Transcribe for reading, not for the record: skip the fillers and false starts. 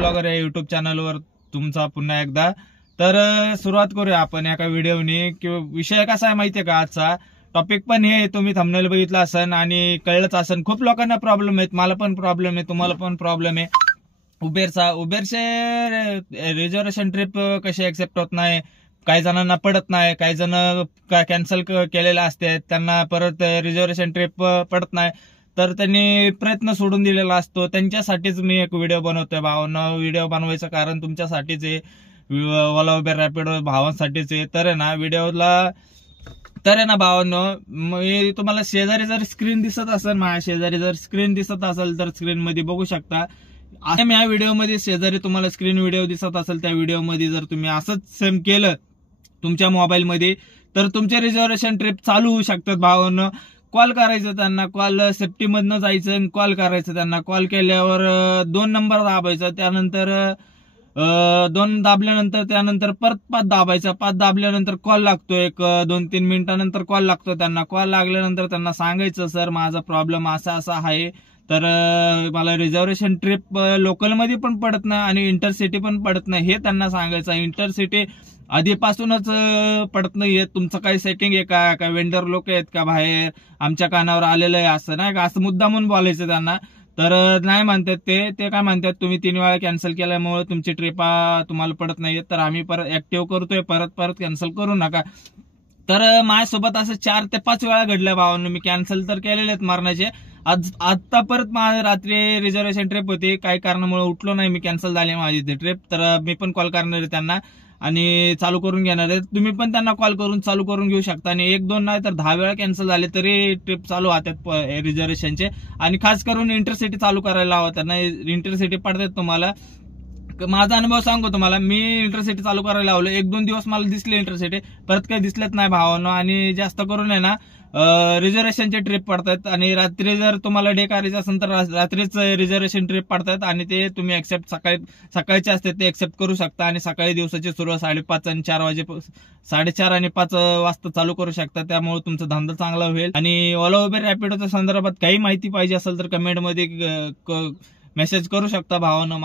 Blogger या YouTube चॅनलवर तुमचा पुन्हा एकदा। तर सुरुवात करूया आपण एका व्हिडिओने। किंवा विषय कसा आहे माहितीये का, आजचा टॉपिक पण हे तुम्ही थंबनेल बघितला असन आणि कळलंच असन। खूप लोकांना प्रॉब्लेम आहेत, मला पण प्रॉब्लेम आहे, तुम्हाला पण प्रॉब्लेम आहे। उबेरचे रिझर्वेशन ट्रिप कशी ऍक्सेप्ट होत नाही, काही जणांना पडत नाही, काही जण कॅन्सल केलेले असतात, त्यांना परत रिझर्वेशन ट्रिप पडत नाही, तर त्यांनी प्रयत्न सोडून दिलेला असतो। त्यांच्यासाठीच मी एक व्हिडिओ बनवतोय भावांनो। व्हिडिओ बनवायचं कारण तुमच्यासाठीच आहे, ओला उबेर रॅपिडो भावांसाठीच आहे। तर ना व्हिडिओला भावांनो, मी तुम्हाला शेजारी जर स्क्रीन दिसत असेल, माझ्या शेजारी जर स्क्रीन दिसत असेल तर स्क्रीन मध्ये बघू शकता। मी या व्हिडिओमध्ये शेजारी तुम्हाला स्क्रीन व्हिडिओ दिसत असेल, त्या व्हिडिओमध्ये जर तुम्ही असंच सेम केलं तुमच्या मोबाईलमध्ये तर तुमचे रिझर्वेशन ट्रिप चालू होऊ शकतात भावांनो। कॉल करायचं त्यांना, कॉल सेफ्टी मधनं जायचं, कॉल करायचं त्यांना। कॉल केल्यावर 2 नंबर दाबायचा, त्यानंतर 2 दाबल्यानंतर त्यानंतर परत 5 दाबायचा, 5 दाबल्यानंतर कॉल लागतो, एक 2-3 मिनिटानंतर कॉल लागतो त्यांना। कॉल लागल्यानंतर त्यांना सांगायचं, सर माझा प्रॉब्लेम असा असा आहे, तर मला रिझर्वेशन ट्रिप लोकलमध्ये पण पडत नाही आणि इंटरसिटी पण पडत नाही, हे त्यांना सांगायचं। इंटरसिटी आधीपासूनच पडत नाहीये, तुमचं काही सेटिंग आहे का, काय वेंडर लोक आहेत का बाहेर, आमच्या कानावर आलेलं आहे असं नाही का, असं मुद्दामून बोलायचं त्यांना। तर नाही म्हणतात ते काय म्हणतात, तुम्ही 3 वेळा कॅन्सल केल्यामुळे तुमची ट्रिप तुम्हाला पडत नाहीये, तर आम्ही परत ऍक्टिव्ह करतोय, परत कॅन्सल करू नका। तर माझ्यासोबत असं 4 ते 5 वेळा घडलं भावांनो। मी कॅन्सल तर केलेले आहेत मरणाचे। आता परत माझ्या रात्री रिझर्वेशन ट्रिप होती, काही कारणामुळे उठलो नाही मी, कॅन्सल झाली माझी ती ट्रिप। तर मी पण कॉल करणार आहे त्यांना आणि चालू करून घेणार आहे। तुम्ही पण त्यांना कॉल करून चालू करून घेऊ शकता आणि 1-2 नाही तर 10 वेळा कॅन्सल झाले तरी ट्रिप चालू होतात रिझर्वेशनचे। आणि खास करून इंटरसिटी चालू करायला हवं त्यांना, इंटरसिटी पडतात तुम्हाला। माझा अनुभव सांगू तुम्हाला, मी इंटरसिटी चालू करायला लावलं, 1-2 दिवस मला दिसले इंटरसिटी, परत काही दिसलेच नाही भावांनो। आणि जास्त करून आहे ना रिझर्वेशनचे ट्रिप पडतात आणि रात्री जर तुम्हाला डे करायचं असेल तर रात्रीच रिझर्वेशन ट्रिप पडतात आणि ते तुम्ही ऍक्सेप्ट सकाळचे असते ते ऍक्सेप्ट करू शकता आणि सकाळी दिवसाची सुरुवात 5:30 आणि 4 वाजे 4:30 आणि 5 वाजता चालू करू शकता। त्यामुळे तुमचा धंदा चांगला होईल। आणि ओला उबेर रॅपिडोच्या संदर्भात काही माहिती पाहिजे असेल तर कमेंटमध्ये मेसेज करू शकता भावांनो।